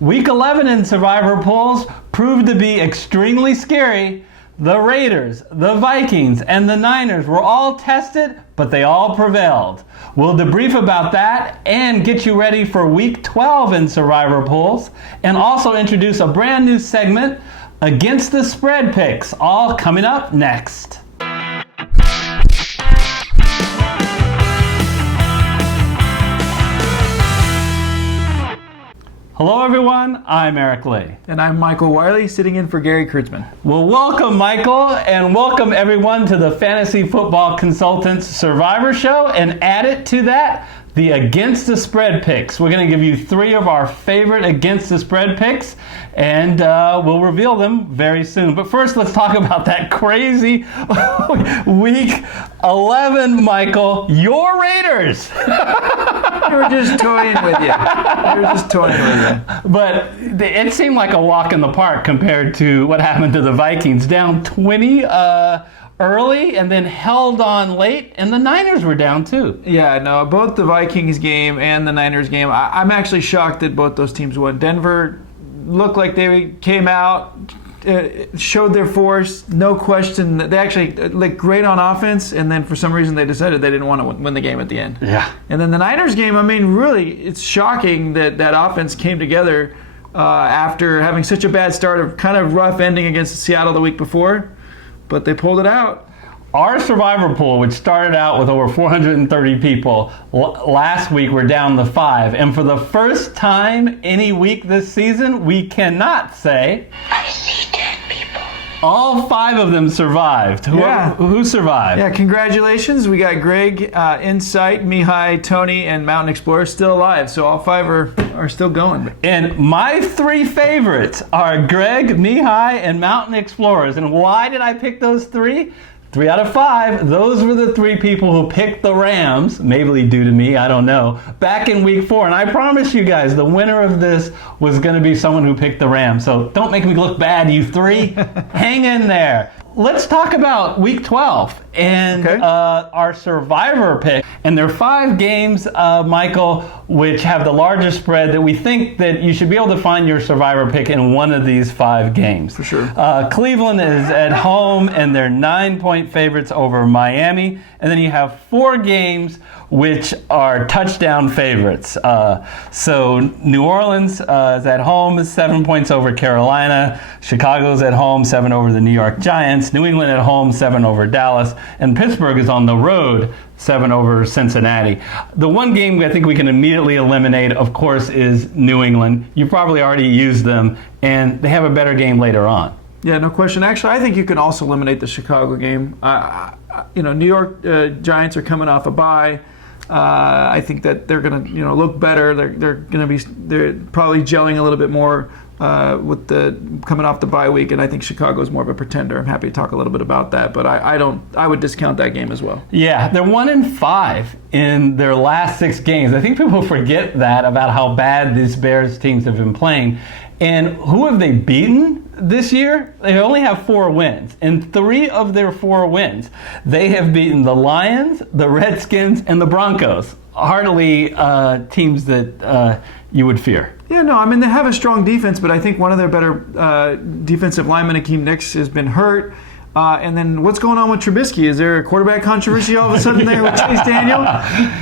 Week 11 in Survivor Pools proved to be extremely scary. The Raiders, the Vikings, and the Niners were all tested, but they all prevailed. We'll debrief about that and get you ready for Week 12 in Survivor Pools, and also introduce a brand new segment, Against the Spread Picks, all coming up next. Hello everyone, I'm Eric Lee. And I'm Michael Wiley, sitting in for Gary Kurtzman. Well, welcome Michael, and welcome everyone to the Fantasy Football Consultants Survivor Show, and added to that, the Against the Spread Picks. We're going to give you 3 of our favorite Against the Spread picks, and we'll reveal them very soon. But first, let's talk about that crazy Week 11, Michael. Your Raiders! We were just toying with you. But it seemed like a walk in the park compared to what happened to the Vikings. Down 20 early and then held on late, and the Niners were down too. Yeah, no, both the Vikings game and the Niners game, I'm actually shocked that both those teams won. Denver looked like they came out, showed their force, no question. They actually looked great on offense, and then for some reason they decided they didn't want to win the game at the end. Yeah. And then the Niners game, I mean, really, it's shocking that that offense came together after having such a bad start, of kind of rough ending against Seattle the week before. But they pulled it out. Our Survivor Pool, which started out with over 430 people, last week we're down to 5. And for the first time any week this season, we cannot say I see dead people. All 5 of them survived. Who survived? Yeah, congratulations. We got Greg, Insight, Mihai, Tony, and Mountain Explorer still alive. So all 5 are still going. And my 3 favorites are Greg, Mihai, and Mountain Explorers. And why did I pick those 3? 3 out of 5, those were the 3 people who picked the Rams, maybe due to me, I don't know, back in week 4. And I promise you guys, the winner of this was going to be someone who picked the Rams. So don't make me look bad, you 3. Hang in there. Let's talk about week 12 and our Survivor pick. And there are 5 games, Michael, which have the largest spread that we think that you should be able to find your Survivor pick in one of these 5 games. For sure. Cleveland is at home, and they're 9-point favorites over Miami. And then you have 4 games which are touchdown favorites. So New Orleans is at home, 7 points over Carolina. Chicago's at home, 7 over the New York Giants. New England at home, 7 over Dallas. And Pittsburgh is on the road, 7 over Cincinnati. The one game I think we can immediately eliminate, of course, is New England. You probably already used them, and they have a better game later on. Yeah, no question. Actually, I think you can also eliminate the Chicago game. New York Giants are coming off a bye. I think that they're going to, look better. They're probably gelling a little bit more with the coming off the bye week, and I think Chicago is more of a pretender. I'm happy to talk a little bit about that, but I would discount that game as well. Yeah, they're 1-5 in their last 6 games. I think people forget that about how bad these Bears teams have been playing. And who have they beaten this year? They only have 4 wins. In 3 of their 4 wins, they have beaten the Lions, the Redskins, and the Broncos. Hardly teams that you would fear. Yeah, no, I mean, they have a strong defense, but I think one of their better defensive linemen, Akeem Nicks, has been hurt. And then what's going on with Trubisky? Is there a quarterback controversy all of a sudden there with Chase Daniel?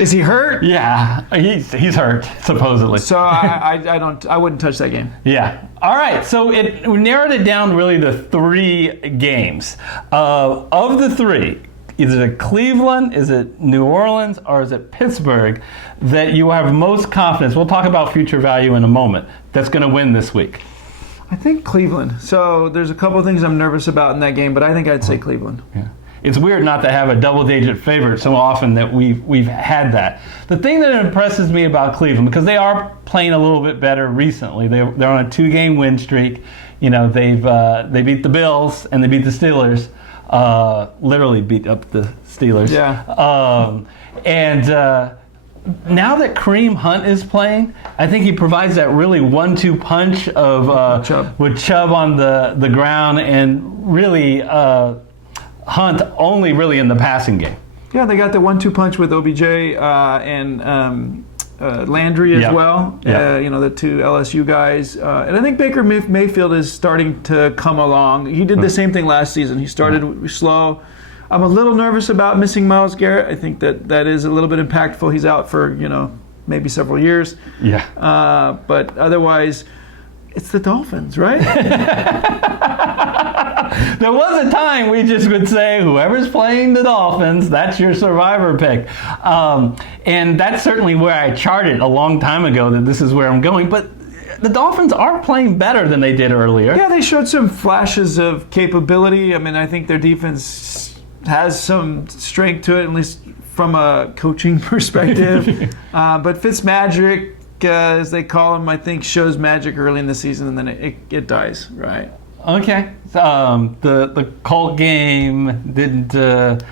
Is he hurt? Yeah, he's hurt, supposedly. So I wouldn't touch that game. Yeah. All right, so we narrowed it down really to 3 games. Of the 3, is it Cleveland, is it New Orleans, or is it Pittsburgh that you have most confidence? We'll talk about future value in a moment. That's going to win this week. I think Cleveland. So there's a couple of things I'm nervous about in that game, but I think I'd say Cleveland. Yeah. It's weird not to have a double-digit favorite so often that we've had that. The thing that impresses me about Cleveland, because they are playing a little bit better recently, they're on a 2-game win streak. They beat the Bills and they beat the Steelers. Literally beat up the Steelers. Yeah. Now that Kareem Hunt is playing, I think he provides that really 1-2 punch of with Chubb on the ground, and really Hunt only really in the passing game. Yeah, they got the 1-2 punch with OBJ and Landry as well. Yeah. The two LSU guys. And I think Baker Mayfield is starting to come along. He did the same thing last season. He started slow. I'm a little nervous about missing Myles Garrett. I think that is a little bit impactful. He's out for, maybe several years. Yeah. But otherwise, it's the Dolphins, right? There was a time we just would say, whoever's playing the Dolphins, that's your survivor pick. And that's certainly where I charted a long time ago that this is where I'm going. But the Dolphins are playing better than they did earlier. Yeah, they showed some flashes of capability. I mean, I think their defense has some strength to it, at least from a coaching perspective. But Fitzmagic, as they call him, I think shows magic early in the season, and then it dies, right? Okay. The Colt game didn't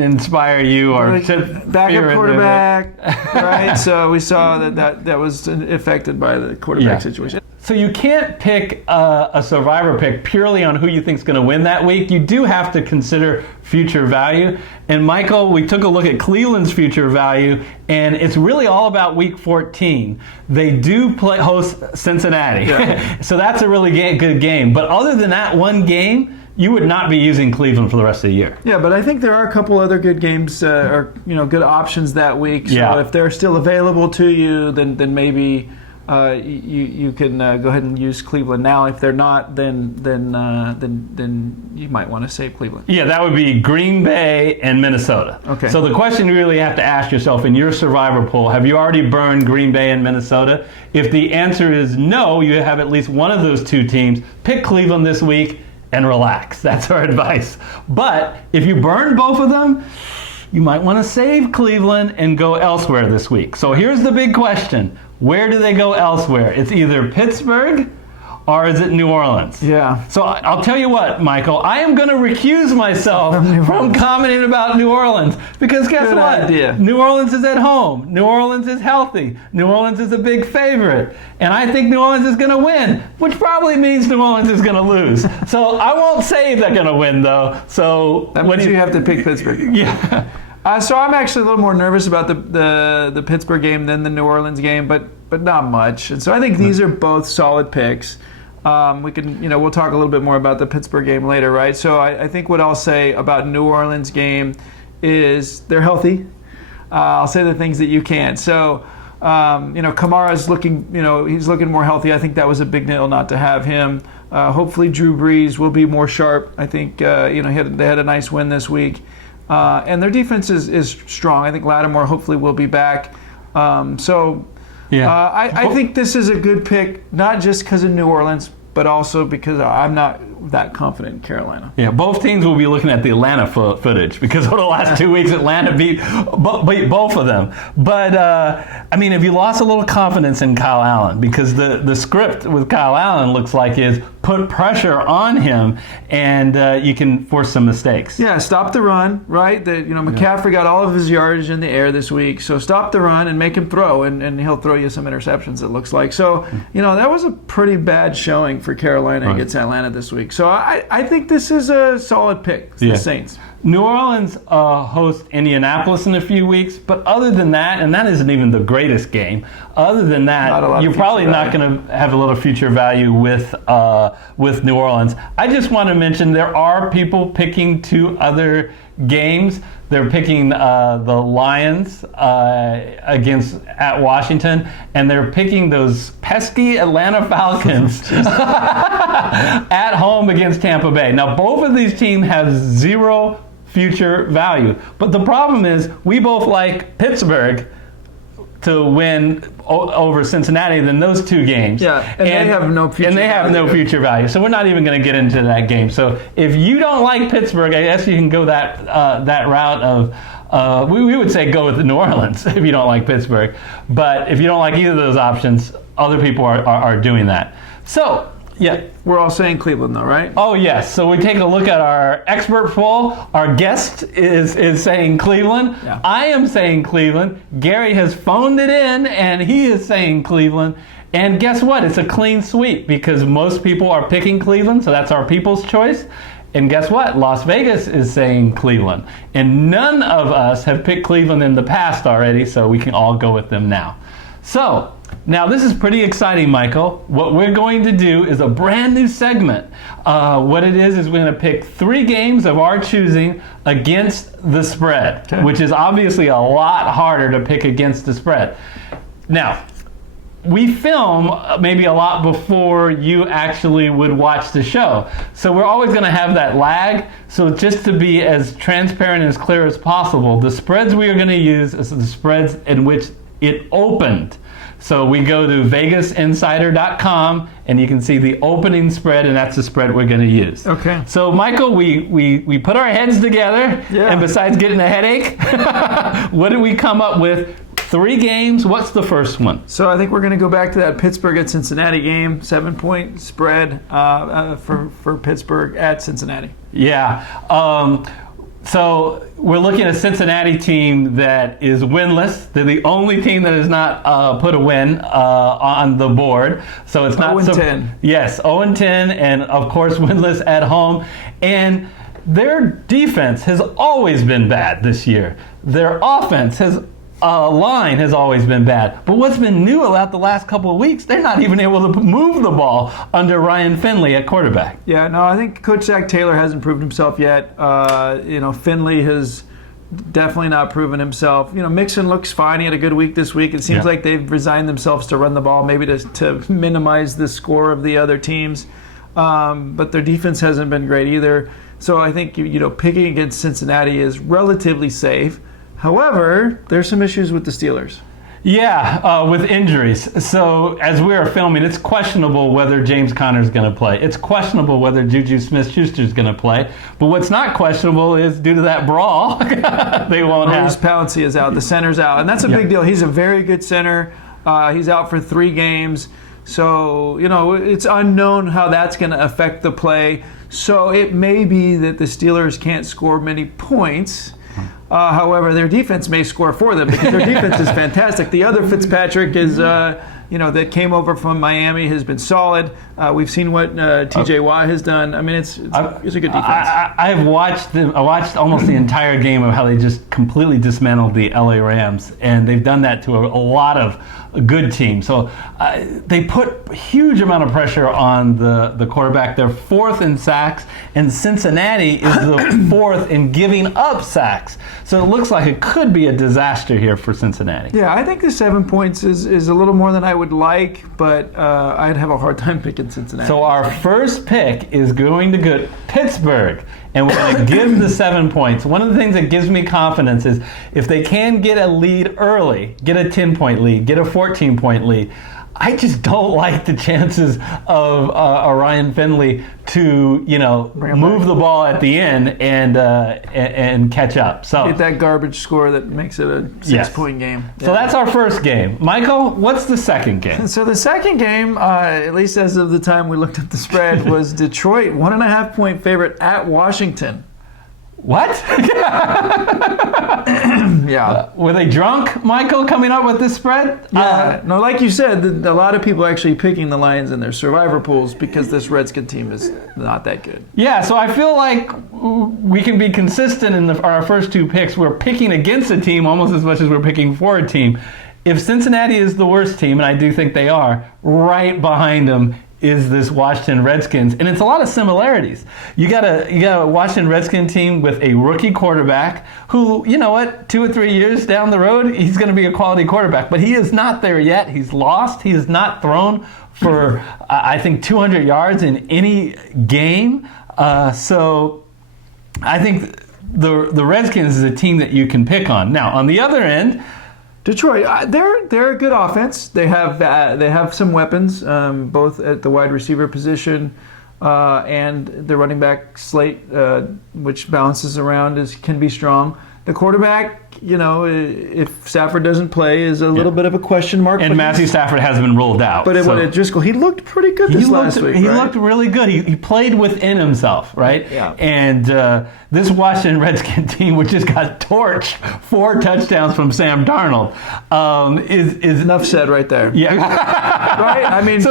inspire you or backup quarterback, right? So we saw that was affected by the quarterback situation. So you can't pick a survivor pick purely on who you think is going to win that week. You do have to consider future value. And Michael, we took a look at Cleveland's future value, and it's really all about Week 14. They do host Cincinnati, so that's a really good game. But other than that one game, you would not be using Cleveland for the rest of the year. Yeah, but I think there are a couple other good games or good options that week. So if they're still available to you, then maybe. You can go ahead and use Cleveland now. If they're not, then you might want to save Cleveland. Yeah, that would be Green Bay and Minnesota. Okay. So the question you really have to ask yourself in your survivor pool, have you already burned Green Bay and Minnesota? If the answer is no, you have at least one of those two teams. Pick Cleveland this week and relax. That's our advice. But if you burn both of them, you might want to save Cleveland and go elsewhere this week. So here's the big question. Where do they go elsewhere? It's either Pittsburgh or is it New Orleans? Yeah. So I'll tell you what, Michael, I am going to recuse myself from commenting about New Orleans because guess Good what? idea. New Orleans is at home. New Orleans is healthy. New Orleans is a big favorite. And I think New Orleans is going to win, which probably means New Orleans is going to lose. So I won't say they're going to win, though. So that means you have to pick Pittsburgh. Yeah. So I'm actually a little more nervous about the Pittsburgh game than the New Orleans game, but not much. And so I think these are both solid picks. We can, we'll talk a little bit more about the Pittsburgh game later, right? So I think what I'll say about New Orleans game is they're healthy. I'll say the things that you can't. So, Kamara's looking, he's looking more healthy. I think that was a big deal not to have him. Hopefully Drew Brees will be more sharp. I think, they had a nice win this week. And their defense is strong. I think Lattimore hopefully will be back. I think this is a good pick, not just because of New Orleans, but also because I'm not that confident in Carolina. Yeah, both teams will be looking at the Atlanta footage because over the last 2 weeks, Atlanta beat both of them. But, if you lost a little confidence in Kyle Allen, because the script with Kyle Allen looks like is put pressure on him and you can force some mistakes. Yeah, stop the run, right? McCaffrey got all of his yardage in the air this week, so stop the run and make him throw, and he'll throw you some interceptions, it looks like. So, that was a pretty bad showing for Carolina against Atlanta this week. So I think this is a solid pick, the Saints. New Orleans hosts Indianapolis in a few weeks, but other than that, and that isn't even the greatest game, other than that, you're probably not going to have a little future value with New Orleans. I just want to mention there are people picking two other games. They're picking the Lions at Washington, and they're picking those pesky Atlanta Falcons at home against Tampa Bay. Now, both of these teams have zero future value. But the problem is we both like Pittsburgh to win over Cincinnati than those two games. Yeah, and they have no future value. And they have no future value. So we're not even going to get into that game. So if you don't like Pittsburgh, I guess you can go that route of, we would say go with New Orleans if you don't like Pittsburgh. But if you don't like either of those options, other people are doing that. So, yeah. We're all saying Cleveland, though, right? Oh, yes. So we take a look at our expert poll. Our guest is saying Cleveland. Yeah. I am saying Cleveland. Gary has phoned it in, and he is saying Cleveland. And guess what? It's a clean sweep because most people are picking Cleveland, so that's our people's choice. And guess what? Las Vegas is saying Cleveland. And none of us have picked Cleveland in the past already, so we can all go with them now. So, now this is pretty exciting, Michael. What we're going to do is a brand new segment. What it is we're going to pick 3 games of our choosing against the spread, which is obviously a lot harder to pick against the spread. Now, we film maybe a lot before you actually would watch the show. So we're always going to have that lag. So just to be as transparent and as clear as possible, the spreads we are going to use is the spreads in which it opened. So we go to vegasinsider.com and you can see the opening spread, and that's the spread we're going to use. Okay. So Michael, we put our heads together, and besides getting a headache, what did we come up with? 3 games. What's the first one? So I think we're going to go back to that Pittsburgh at Cincinnati game, 7-point spread for Pittsburgh at Cincinnati. Yeah. So we're looking at a Cincinnati team that is winless. They're the only team that has not put a win on the board. So it's not 0-10. Yes, 0-10, and of course winless at home. And their defense has always been bad this year. Their offense line has always been bad. But what's been new about the last couple of weeks, they're not even able to move the ball under Ryan Finley at quarterback. Yeah, no, I think Coach Zach Taylor hasn't proved himself yet. Finley has definitely not proven himself. Mixon looks fine. He had a good week this week. It seems like they've resigned themselves to run the ball, maybe to minimize the score of the other teams. But their defense hasn't been great either. So I think picking against Cincinnati is relatively safe. However, there's some issues with the Steelers. Yeah, with injuries. So as we are filming, it's questionable whether James Conner is going to play. It's questionable whether Juju Smith-Schuster is going to play. But what's not questionable is due to that brawl, they won't have. Maurice Pouncey is out. The center's out. And that's a big deal. He's a very good center. He's out for 3 games. So, it's unknown how that's going to affect the play. So it may be that the Steelers can't score many points. However, their defense may score for them because their defense is fantastic. The other Fitzpatrick is, that came over from Miami has been solid. We've seen what T.J. Watt has done. I mean, it's a good defense. I watched almost the entire game of how they just completely dismantled the L.A. Rams, and they've done that to a lot of good teams. So they put a huge amount of pressure on the quarterback. They're 4th in sacks, and Cincinnati is the 4th in giving up sacks. So it looks like it could be a disaster here for Cincinnati. Yeah, I think the 7 points is a little more than I would like, but I'd have a hard time picking Cincinnati. So our first pick is going to go Pittsburgh, and we're going to give the 7 points. One of the things that gives me confidence is if they can get a lead early, get a 10-point lead, get a 14-point lead, I just don't like the chances of Ryan Finley to, move the ball at the end and catch up. So get that garbage score that makes it a 6-point game. So that's our first game. Michael, what's the second game? So the second game, at least as of the time we looked at the spread, was Detroit 1.5-point favorite at Washington. What? Yeah. Were they drunk, Michael, coming up with this spread? Yeah. No, like you said, a lot of people are actually picking the Lions in their survivor pools because this Redskin team is not that good. Yeah, so I feel like we can be consistent in our first 2 picks. We're picking against a team almost as much as we're picking for a team. If Cincinnati is the worst team, and I do think they are, right behind them is this Washington Redskins, and it's a lot of similarities. You got a Washington Redskin team with a rookie quarterback who, 2 or 3 years down the road, he's going to be a quality quarterback, but he is not there yet. He's lost. He has not thrown for, I think, 200 yards in any game. So I think the Redskins is a team that you can pick on. Now, on the other end, Detroit, they're a good offense. They have some weapons, both at the wide receiver position and the running back slate, which bounces around, can be strong. The quarterback, if Stafford doesn't play, is a little bit of a question mark. And Matthew Stafford has been ruled out. But at Driscoll, he looked pretty good last week. He looked really good. He played within himself, right? Yeah. And this Washington Redskin team, which just got torched 4 touchdowns from Sam Darnold, is enough said right there. Yeah. Right? I mean,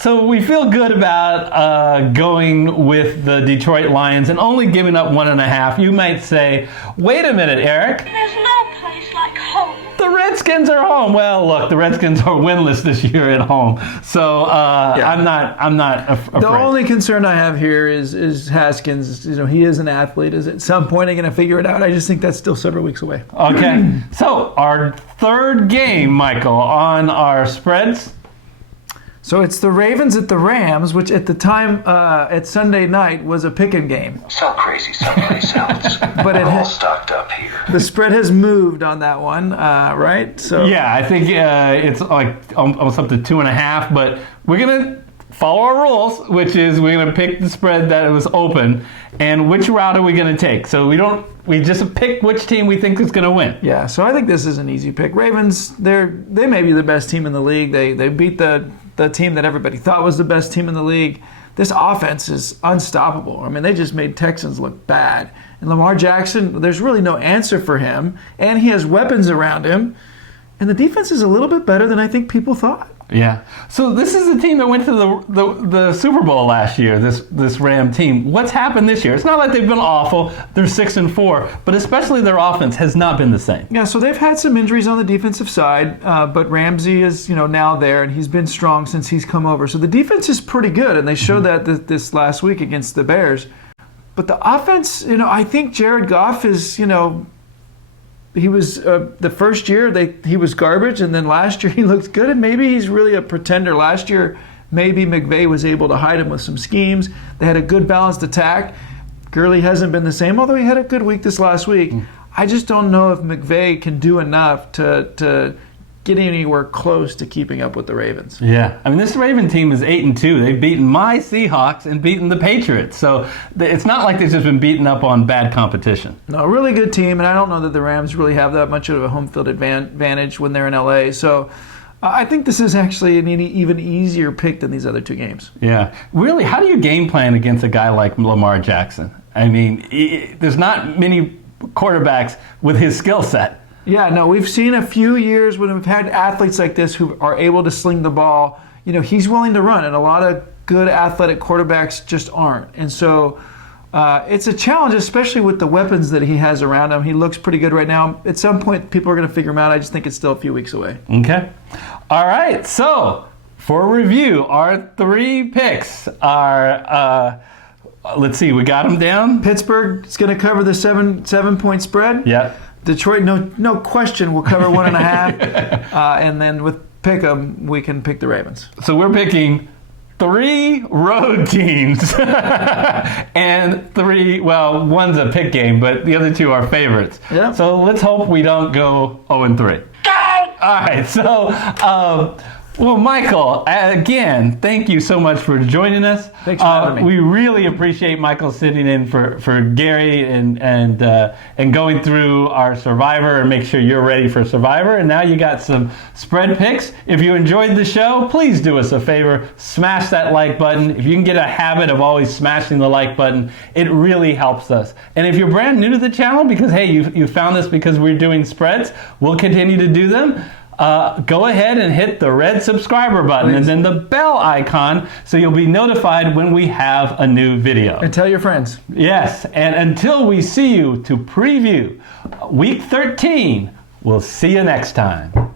So we feel good about going with the Detroit Lions and only giving up 1.5. You might say, wait a minute, Eric. There's no place like home. The Redskins are home. Well, look, the Redskins are winless this year at home, so I'm not afraid. The only concern I have here is Haskins. You know, he is an athlete. Is at some point going to figure it out? I just think that's still several weeks away. Okay, so our third game, Michael, on our spreads. So it's the Ravens at the Rams, which at the time at Sunday night was a pick-em game. So crazy someplace else. But We're all stocked up here. The spread has moved on that one, right? So Yeah, I think it's like almost up to 2.5, but we're gonna follow our rules, which is we're gonna pick the spread that it was open, and which route are we gonna take? So we just pick which team we think is gonna win. Yeah, so I think this is an easy pick. Ravens, they may be the best team in the league. They beat the team that everybody thought was the best team in the league. This offense is unstoppable. I mean, they just made Texans look bad. And Lamar Jackson, there's really no answer for him, and he has weapons around him. And the defense is a little bit better than I think people thought. Yeah. So this is the team that went to the Super Bowl last year, this Ram team. What's happened this year? It's not like they've been awful. They're 6-4, but especially their offense has not been the same. Yeah, so they've had some injuries on the defensive side, but Ramsey is now there, and he's been strong since he's come over. So the defense is pretty good, and they showed that this last week against the Bears. But the offense, I think Jared Goff is, he was the first year he was garbage, and then last year he looked good, and maybe he's really a pretender. Last year, maybe McVay was able to hide him with some schemes. They had a good balanced attack. Gurley hasn't been the same, although he had a good week this last week. I just don't know if McVay can do enough to get anywhere close to keeping up with the Ravens. Yeah, I mean, this Raven team is 8-2. They've beaten my Seahawks and beaten the Patriots. So it's not like they've just been beaten up on bad competition. No, a really good team, and I don't know that the Rams really have that much of a home field advantage when they're in LA. So I think this is actually an even easier pick than these other two games. Yeah. Really, how do you game plan against a guy like Lamar Jackson? I mean, there's not many quarterbacks with his skill set. Yeah, no, we've seen a few years when we've had athletes like this who are able to sling the ball. He's willing to run, and a lot of good athletic quarterbacks just aren't. And so it's a challenge, especially with the weapons that he has around him. He looks pretty good right now. At some point, people are going to figure him out. I just think it's still a few weeks away. Okay. All right, so for review, our three picks are, let's see, we got them down? Pittsburgh is going to cover the seven-point spread. Yeah. Detroit, no question, will cover 1.5. And then with Pick'em, we can pick the Ravens. So we're picking 3 road teams and 3, well, one's a pick game, but the other 2 are favorites. Yep. So let's hope we don't go 0-3. All right, so, well, Michael, again, thank you so much for joining us. Thanks for having me. We really appreciate Michael sitting in for Gary and going through our Survivor and make sure you're ready for Survivor. And now you got some spread picks. If you enjoyed the show, please do us a favor, smash that like button. If you can get a habit of always smashing the like button, it really helps us. And if you're brand new to the channel, because hey, you found us because we're doing spreads, we'll continue to do them. Go ahead and hit the red subscriber button and then the bell icon so you'll be notified when we have a new video. And tell your friends. Yes, and until we see you to preview Week 13, we'll see you next time.